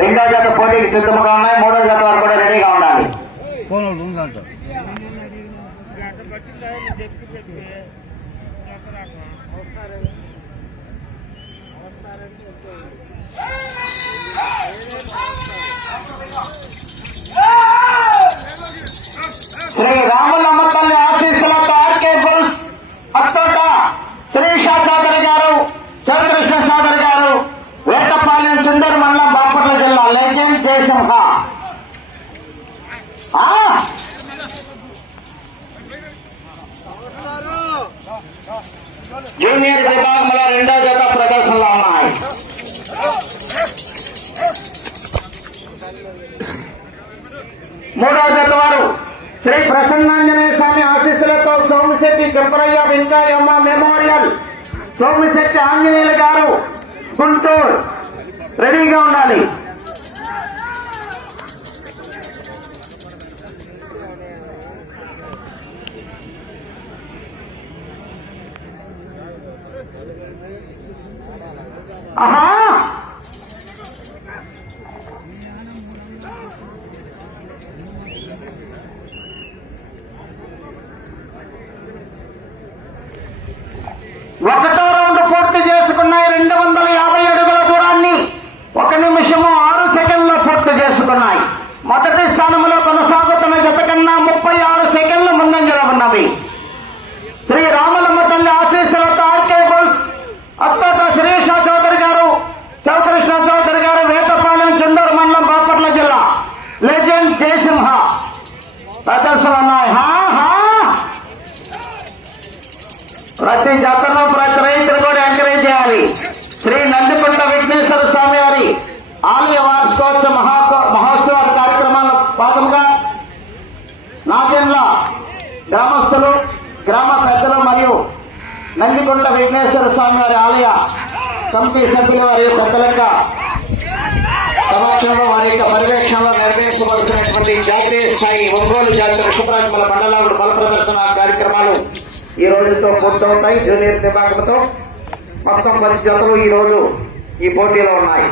రెండో జత పోటీకి సిద్ధంగా ఉన్నాయి. మూడో జత వారు కూడా రెడీగా ఉండాలి. శ్రీ రాములమ్మ తల్లి ఆశీస్సులతో ఆర్కే బుల్స్ అత్తోట శ్రీషా చౌదరి గారు, చంద్రకృష్ణ చౌదరి గారు, వేటపాలెం సుందర్ మండలం, బాపట్ల జిల్లా. లెజెండ్ జయసింహ జూనియర్ విభాగంలో రెండో జత ప్రదర్శనలో ఉన్నాయి. మూడో జత వారు శ్రీ ప్రసన్నాంజనేయ స్వామి ఆశీస్సులతో సోమిశెట్టి కృపరయ్య వెంకయ్యమ్మ మెమోరియల్, సోమిశెట్టి ఆంజనేయులు గారు, గుంటూరు రెడీగా ఉండాలి. ఆహా ఒకటో రౌండ్ పూర్తి చేసుకున్నాయి. 250 అడుగుల దూరాన్ని 1 నిమిషము 6 సెకండ్లో పూర్తి చేసుకున్నాయి. మొదటి స్థానంలో కొనసాగుతున్న జత కన్నా 36 సెకండ్లు ముందంజలో ఉన్నవి. శ్రీ రాములమ్మ తల్లి ఆశీస్సులతో ఆర్కే బుల్స్ అత్తోట శ్రీషా చౌదరి గారు, చౌకృష్ణ చౌదరి గారు, వేటపాలెం చుండూరు మండలం, బాపట్ల జిల్లా. లెజెండ్ జయసింహ ప్రదర్శనలు ఉన్నాయి. ప్రతి జతను ప్రతి రైతులు కూడా ఎంకరేజ్ చేయాలి. శ్రీ నందికొండ విఘ్నేశ్వర స్వామి వారి ఆలయ వార్షికోత్సవ మహోత్సవ కార్యక్రమాల భాగంగా నాగేండ్ల గ్రామస్తులు, గ్రామ పెద్దలు మరియు నందికొండ విఘ్నేశ్వర స్వామి వారి ఆలయ కమిటీ సభ్యుల వారి పెద్దలక సమక్షంలో వారి యొక్క పర్యవేక్షణలో నిర్వహించబడుతున్నటువంటి జాతీయ స్థాయి ఒంగోలు జాతర శుభ్రాజ్మల మండలాగుడు బల ప్రదర్శన కార్యక్రమాలు ఈ రోజుతో పూర్తవుతాయి. జూనియర్ విభాగంతో మొత్తం 10 జతలు ఈ రోజు ఈ పోటీలో ఉన్నాయి.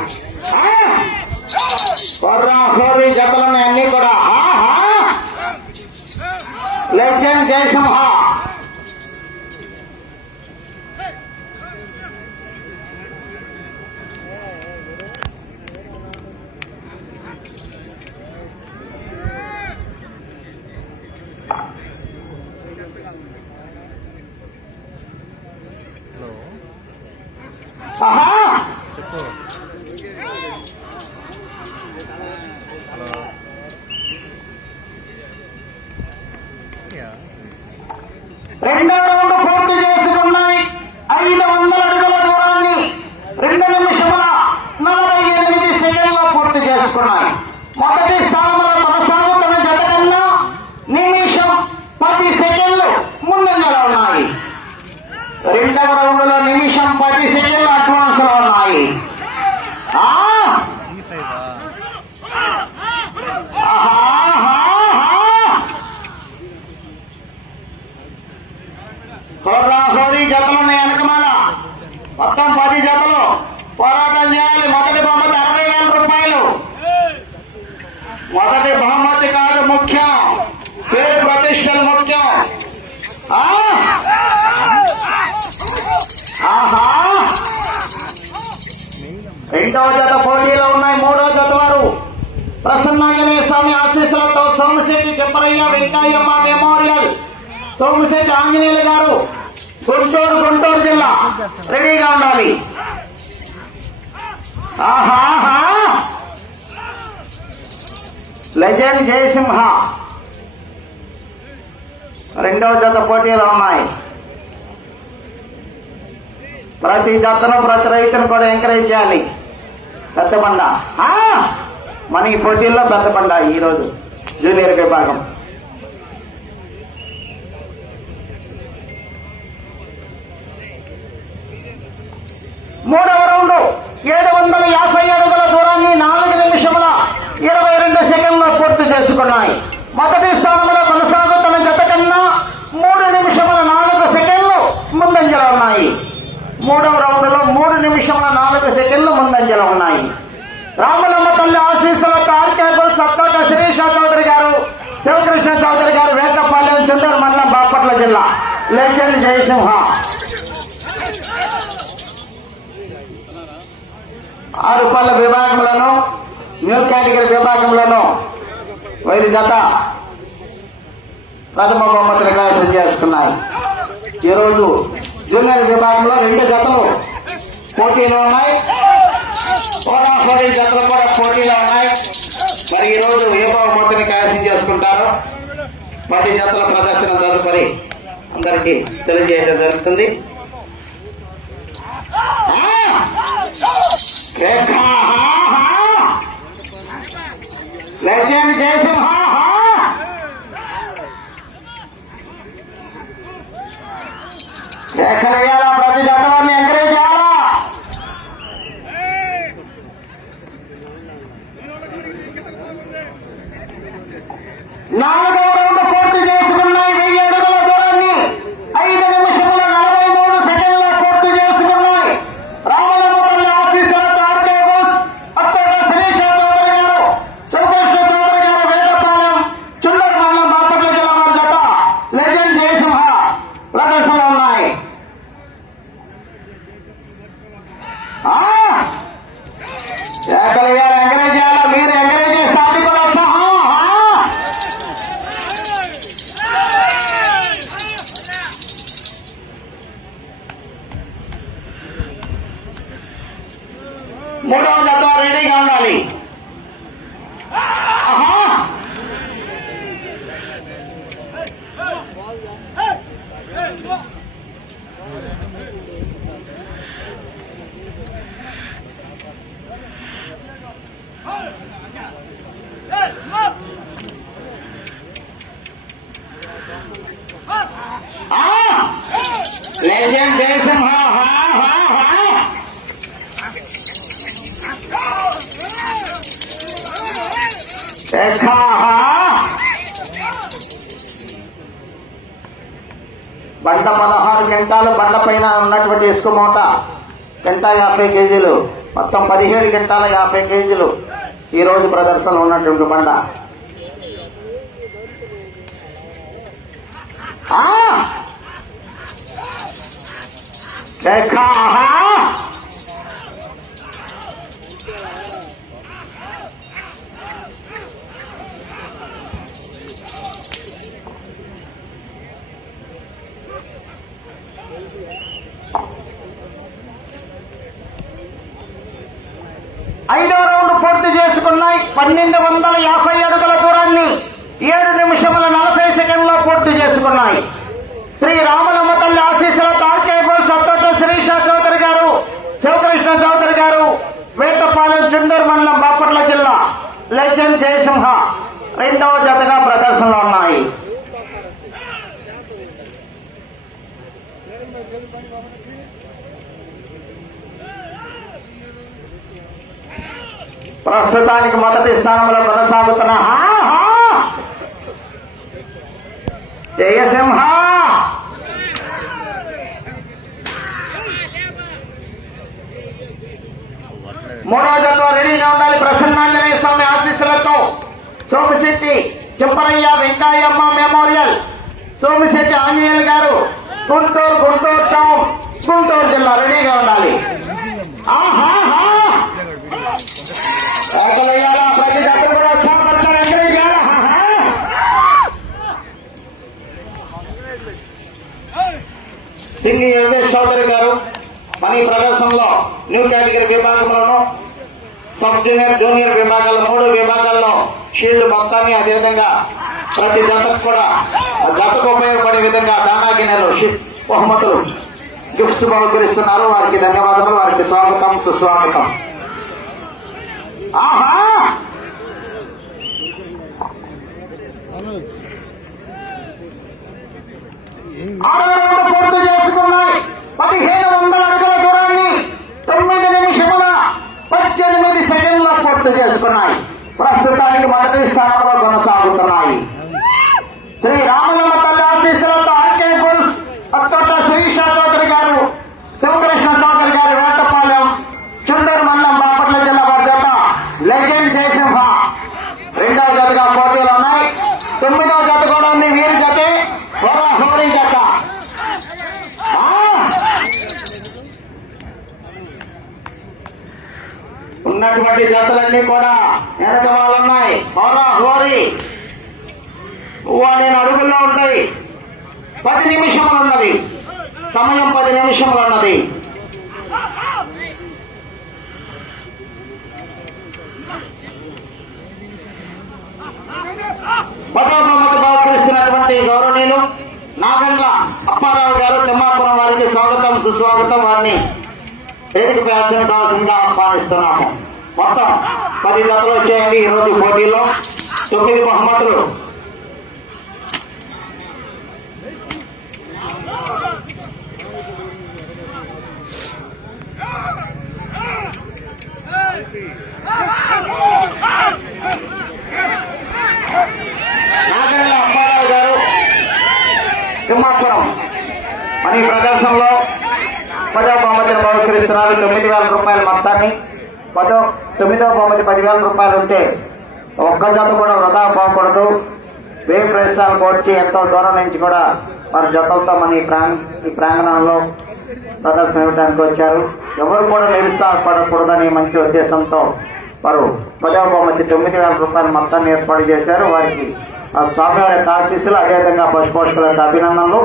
హోరీ జతలను అన్ని కూడా లెజెండ్ జయసింహ రెండో రౌండ్ పూర్తి చేసుకున్నాయి. 500 అడుగుల దూరాన్ని 2 నిమిషముల 48 సెకండ్లో పూర్తి చేసుకున్నాయి. మొదటి స్థానంలో కొనసాగుతున్న జత కన్నా నిమిషం 10 సెకండ్లు ముందంజలో ఉన్నాయి. రెండవ రౌండ్ లో నిమిషం 10 సెకండ్లు అడ్వాన్స్ లో ఉన్నాయి. హోరీ జతలున్న వెనకమాల మొత్తం 10 జతలు పోరాటం చేయాలి. మొదటి బహుమతి 60,000 రూపాయలు. మొదటి బహుమతి కాదు ముఖ్యం, పేరు ప్రతిష్టలు ముఖ్యం. రెండవ జత పోటీలో ఉన్నాయి. మూడో జత వారు ప్రసన్నాంజనేయ స్వామి ఆశీస్సులతో సోమిశెట్టి కృపరయ్య వెంకయ్యమ్మ మెమోరియల్, సోమిశెట్టి ఆంజనేయులు గారు, గుంటూరు జిల్లా. రెడీగా ఉండాలి. లెజెండ్ జయసింహ రెండవ జత పోటీలో ఉన్నాయి. ప్రతి జతను ప్రతి రైతును కూడా ఎంకరేజ్ చేయాలి. పెద్దబండ మన ఈ పోటీల్లో పెద్దబండ ఈరోజు జూనియర్ విభాగం. మూడవ రౌండ్ 750 అడుగుల దూరాన్ని 4 నిమిషముల 22 సెకండ్లో పూర్తి చేసుకున్నాయి. మొదటి స్థానంలో కొనసాగుతున్న జత కన్నా 3 నిమిషముల 4 సెకండ్లు ముందంజలో ఉన్నాయి. మూడవ రౌండ్ లో 3 నిమిషముల 4 సెకండ్లు ముందంజలో ఉన్నాయి. రామలమ్మ తల్లి ఆశీస్సులతో ఆర్కేబుల్ సత్తోట శిరీష చౌదరి గారు, శివకృష్ణ చౌదరి గారు, వేటపాలెం, చుండూరు మండలం, బాపట్ల జిల్లా. లెజెండ్ జయసింహ. 6 రూపాయల విభాగంలోనూ న్యూ కేటగిరీ విభాగంలోనూ వీరి జత ప్రథమ బహుమతిని కైవసం చేసుకున్నాయి. ఈరోజు జూనియర్ విభాగంలో 2 జతలు పోటీలో ఉన్నాయి. పోరాఫోరీ జతలు కూడా పోటీలో ఉన్నాయి. మరి ఈరోజు ఏ బహుమతిని కైవసం చేసుకుంటారో 10 జతల ప్రదర్శన తదుపరి అందరికీ తెలియజేయడం జరుగుతుంది. లెజెండ్ జయసింహ. ఎక్కడ వేయాలా? ప్రతి జతవాన్ని ఎంకరేజ్ చేయాలా? నాలుగవ రౌండ్ పూర్తి చేసుకున్నాయి. 1000 అడుగుల దూరాన్ని 5 నిమిషముల 43 సెకండ్ల పూర్తి చేసుకున్నాయి. రామలమ్మ తల్లి ఆశీస్సులతో ఆర్కేబుల్ అత్తోట శిరీష చౌదరి గారు, శివకృష్ణ చౌదరి గారు, వేటపాలెం, చుండూరు మండలం, బాపట్ల జిల్లా వారి జత లెజెండ్ జయసింహ ప్రదర్శనలో ఉన్నాయి. ఎక్కడ వేయాలి? ఎంకరేజ్ చేయాలా? మీరు ఎంకరేజ్ చేస్తే అది కూడా మూడవ జత రెడీగా ఉండాలి. లెజెండ్ జయసింహ. బండ 16 గంటలు, బండ పైన ఉన్నటువంటి ఇసుక మూట గంట 50 కేజీలు, మొత్తం 17 గంటల 50 కేజీలు ఈ రోజు ప్రదర్శనలో ఉన్నటువంటి బండ. ఐదవ రౌండ్ పూర్తి చేసుకున్నాయి. 1250 అడుగుల దూరాన్ని 7 నిమిషముల 40 సెకండ్లో పూర్తి చేసుకున్నాయి. శ్రీ రామలమ్మ తల్లి ఆశీస్సులతో ఆర్కేబుల్ సత్తోట శిరీష చౌదరి గారు, శివకృష్ణ చౌదరి గారు, వేటపాలెం, చుండూరు మండలం, బాపట్ల జిల్లా లెజెండ్ జయసింహ రెండవ జతగా ప్రదర్శనలో ఉన్నాయి. ప్రస్తుతానికి మొదటి స్థానంలో కొనసాగుతున్న జయసింహ. మూడవ జత రెడీగా ఉండాలి. ప్రసన్నాంజనేయ స్వామి ఆశీస్సులతో సోమిశెట్టి చెంపరయ్య వెంకయ్యమ్మ మెమోరియల్, సోమిశెట్టి ఆంజనేయులు గారు, గుంటూరు టౌన్, గుంటూరు జిల్లా రెడీగా ఉండాలి. ప్రతి జత కూడా ఉత్సాహపడతారు, ఎంకరేజ్ చేయాలా? సింగి యోగేష్ చౌదరి గారు మన ఈ ప్రదర్శనలో న్యూ కేటగిరీ విభాగంలోనూ, సబ్ జూనియర్, జూనియర్ విభాగాల్లో 3 విభాగాల్లో షీల్డ్ మొత్తాన్ని, అదేవిధంగా ప్రతి జతకు కూడా జతకు ఉపయోగపడే విధంగా దానాగిన్నెలు బహుమతులు గిఫ్ట్స్ బహుకరిస్తున్నారు. వారికి ధన్యవాదాలు, వారికి స్వాగతం, సుస్వాగతం. ఆరవ రౌండ్ పూర్తి చేసుకున్నాయి. 1500 అడుగుల దూరాన్ని 9 నిమిషముల 18 సెకండ్ల పూర్తి చేసుకున్నాయి. ప్రస్తుతానికి మొదటి స్థానంలో కొనసాగుతున్నాయి. శ్రీ రామలమ్మ తల్లి ఆశీస్సులతో ఆర్కేబుల్ అత్తోట శిరీష చౌదరి గారు, శివకృష్ణ చౌదరి గారు, వేటపాలెం, చుండూరు మండలం, బాపట్ల జిల్లా వారి జత ఉన్నటువంటి జతలన్నీ కూడా వెనక వాళ్ళున్నాయి. హోరా హోరీ నేను అడుగుల్లో ఉంటాయి. 10 నిమిషములు ఉన్నది సమయం, 10 నిమిషములు ఉన్నది. పదోపమతి బాగుపరుస్తున్నటువంటి గౌరవనీయులు నాగండ్ల అప్పారావు గారు తిమ్మాపురం వారికి స్వాగతం సుస్వాగతం. వారిని వేదికపై కావాల్సిందిగా ఆహ్వానిస్తున్నాము. మొత్తం 10 జతలు వచ్చాయండి ఈరోజు పోటీలో. 9 బహుమతులు. నాగండ్ల అప్పారావు గారు తిమ్మాపురం మన ప్రదర్శనలో 10వ బహుమతిని బహుకరిస్తున్నారు. 9,000 రూపాయల మొత్తాన్ని. 9వ బహుమతి 10,000 రూపాయలు ఉంటే ఒక్క జత కూడా వృధా పోకూడదు. వే ప్రదేశాలకు వచ్చి ఎంతో దూరం నుంచి కూడా వారి జతలతో మన ఈ ప్రాంగణంలో ప్రదర్శన ఇవ్వడానికి వచ్చారు. ఎవరు కూడా నిరుత్సాహపడకూడదనే మంచి ఉద్దేశంతో వారు 10వ బహుమతి 9,000 రూపాయల మొత్తాన్ని ఏర్పాటు చేశారు. వారికి ఆ స్వామివారి యొక్క ఆశీస్సులు, అదేవిధంగా పశుపోషకుల యొక్క అభినందనలు,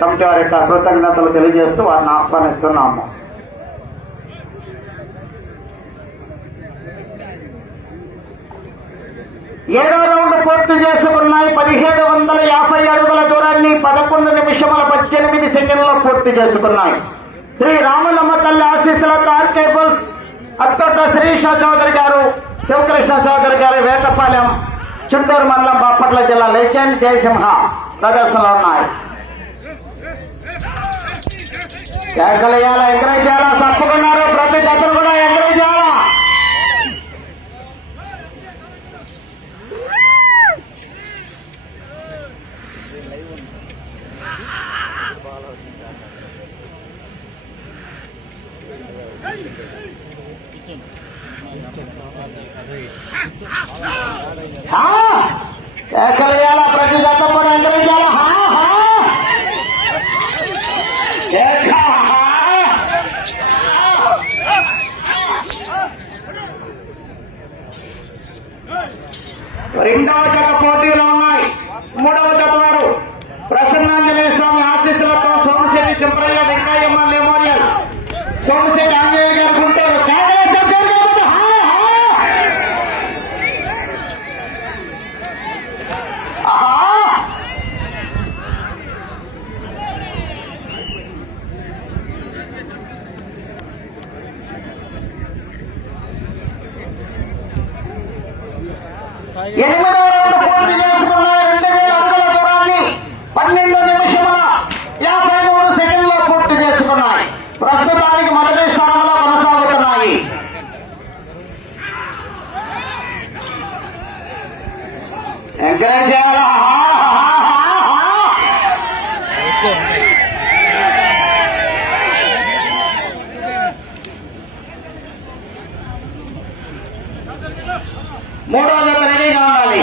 కమిటీ వారి యొక్క కృతజ్ఞతలు తెలియజేస్తూ వారిని ఆహ్వానిస్తున్నాము. ఏడో రౌండ్ పూర్తి చేసుకున్నాయి. 1750 అడుగుల దూరాన్ని 11 నిమిషముల 18 సెకండ్లో పూర్తి చేసుకున్నాయి. శ్రీ రాములమ్మ తల్లి ఆశీస్సులతో ఆర్కేబుల్స్ అత్తోట శ్రీష చౌదరి గారు, శివకృష్ణ చౌదరి గారు, వేటపాలెం, చుండూరు మండలం, బాపట్ల జిల్లా లెజెండ్ జయసింహ ప్రదర్శనలో ఉన్నాయి. కేకలేయాల, ఎంకరేజ్ చేయాలా, తప్పుకున్నారు. ప్రతి జతను కూడా ఎంకరేజ్ చేయాలా. కేకలేయాల, ప్రతి జత కూడా ఎంకరేజ్ చేయాలా. రెండవ జత పోటీలో ఉన్నాయి. 3వ జత వారు ప్రసన్నాంజనేయ స్వామి ఆశీస్సులతో సోమశేరి చింపరయ్య వెంకయ్యమ్మ మెమోరియల్, సోమశేరి ఆంజనేయ గారు గుంటూరు. ఎనిమిదవ రౌండ్ పూర్తి చేసుకున్నాయి. 2000 అడుగుల దూరాన్ని 12 నిమిషముల 53 సెకండ్లో పూర్తి చేసుకున్నాయి. ప్రస్తుతానికి మొదటి స్థానంలో కొనసాగుతున్నాయి. ఎంకరేజ్ చేయాలా. మూడో జత రెడీగా ఉండాలి.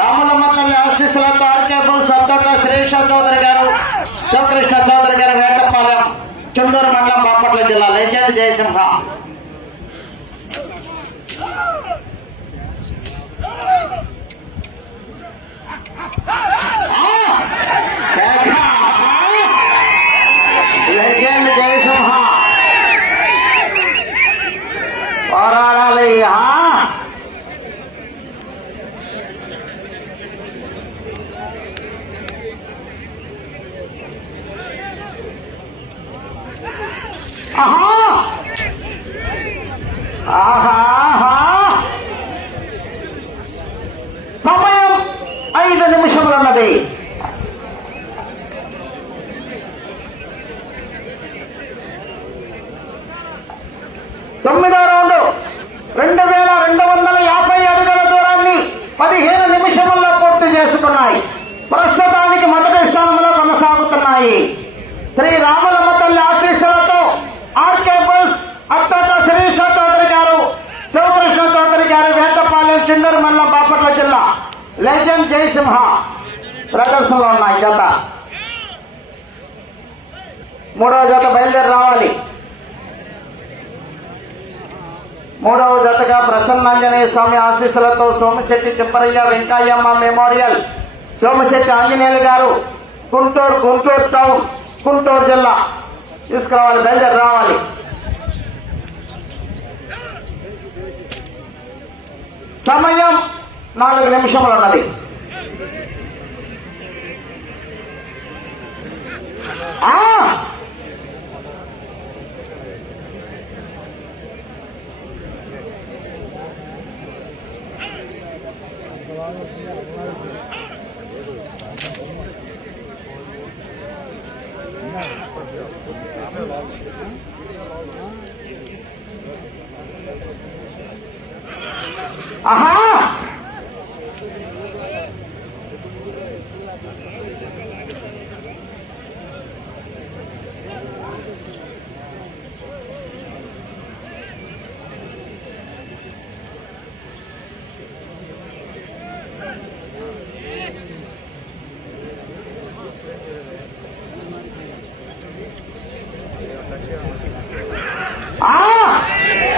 రాములమ్మ తల్లి ఆశీస్సులతో ఆర్కేబుల్స్ అత్తోట శ్రీష చౌదరి గారు, శివకృష్ణ చౌదరి గారు, వేటపాలెం, చుండూరు మండలం, బాపట్ల జిల్లా లెజెండ్ జయసింహ. లెజెండ్ జయసింహ పోరాడాలి. ఆహా 15 నిమిషముల్లో పూర్తి చేసుకున్నాయి. ప్రస్తుతానికి మొదటి స్థానంలో కొనసాగుతున్నాయి. శ్రీ రామలమ్మ తల్లి ఆశీస్సులతో ఆర్కే బుల్స్ అత్తట శిరీష చౌదరి గారు, శివకృష్ణ చౌదరి గారు, వేటపాలెం, చిండూరు మండలం, బాపట్ల జిల్లా లెజెండ్ జయసింహ ప్రదర్శనలో ఉన్నాయి. జత మూడవ జత బయలుదేరి రావాలి. మూడవ జతగా ప్రసన్నాంజనేయ స్వామి ఆశీస్సులతో సోమశెట్టి తిప్పరయ్య వెంకయ్యమ్మ మెమోరియల్, సోమశెట్టి ఆంజనేయులు గారు, గుంటూరు టౌన్, గుంటూరు జిల్లా తీసుకురావాలి. బయలుదేరి రావాలి. సమయం 4 నిమిషములు ఉన్నది. ఆహా,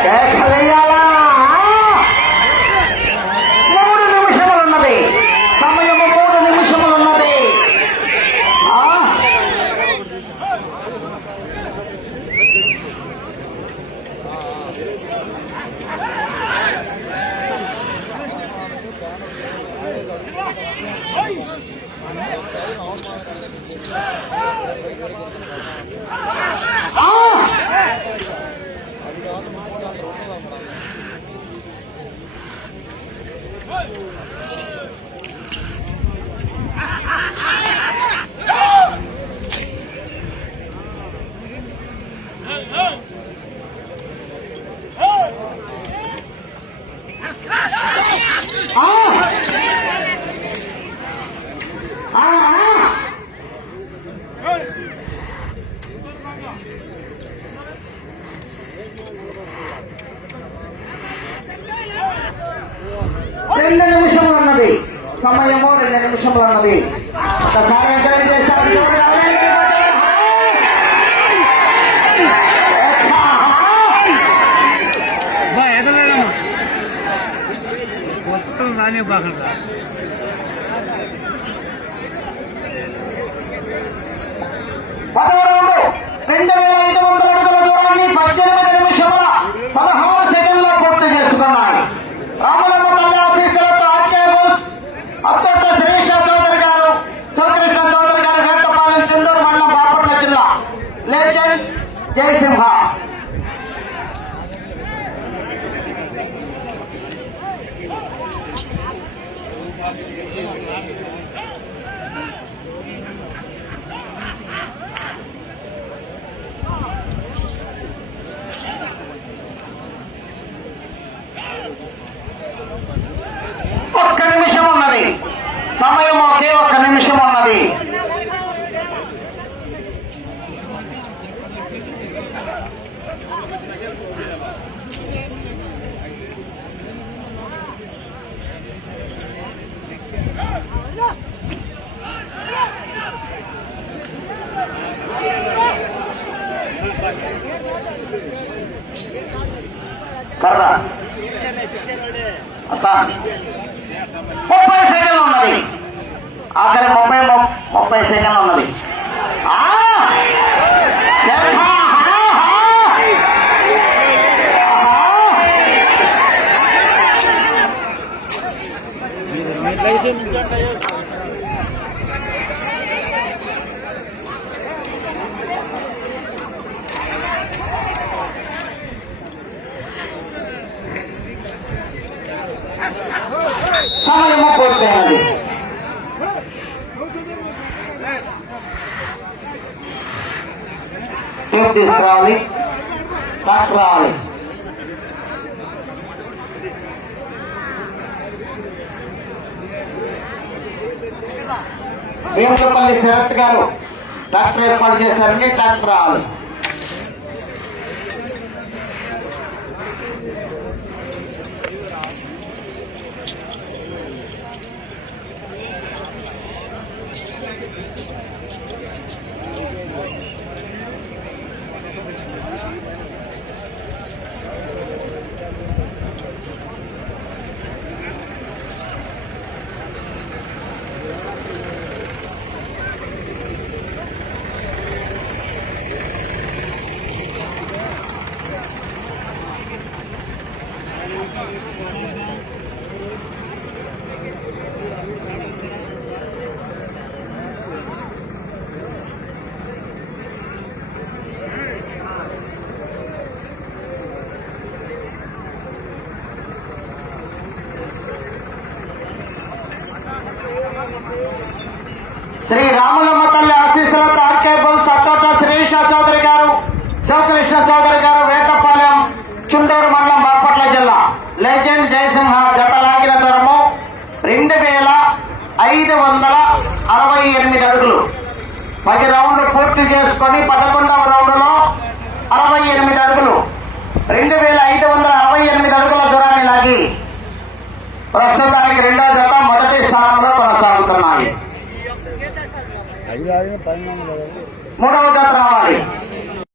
కేకలేయాలా? 3 నిమిషములున్నది. సమయము 3 నిమిషములున్నది. రెండు నిమిషములు ఉన్నది. సమయము 2 నిమిషములు ఉన్నది. ఒకసారి ఎంకరేజ్ చేశారు. నానే బాగా 2500 అడుగుల దూరాన్ని 18 నిమిషముల 16 సెకండ్లో పూర్తి చేసుకున్నాయి. రామలమ్మ తల్లి ఆశీస్సులతో ఆర్కే బుల్స్ అత్తట శిరీష చౌదరి గారు, శివకృష్ణ చౌదరి గారు, వేటపాలెం, చిండూరు మండలం, బాపట్ల జిల్లా లెజెండ్ జయసింహ. ఒక్క నిమిషం ఉన్నది. సమయం ఒకే 1 నిమిషం ఉన్నది. కర్ర 30 సెకండ్లు ఉన్నది. ఆఖరి 30 సెకండ్లు ఉన్నది. సమయము పూర్తయినది. తీసుకురావాలి, ట్రాక్టర్ రావాలి. భీమకపల్లి శరత్ గారు ట్రాక్టర్ ఏర్పాటు చేశారండి. ట్రాక్టర్ రావాలి. శ్రీ రాములమ్మ తల్లి ఆశీస్సులతో ఆర్కేబుల్ సత్తోట శ్రీకృష్ణ చౌదరి గారు, శివకృష్ణ చౌదరి గారు, వేటపాలెం, చుండూరు మండలం, బాపట్ల జిల్లా. లెజెండ్ జయసింహ జత లాగిన దూరము 2568 అడుగులు. 10 రౌండ్లు పూర్తి చేసుకుని 11వ రౌండ్లో 68 అడుగులు, 2568 అడుగుల దూరాన్ని లాగి ప్రస్తుతానికి రెండో జత మొదటి స్థానంలో కొనసాగుతున్నాయి. మూడవ జత రావాలి.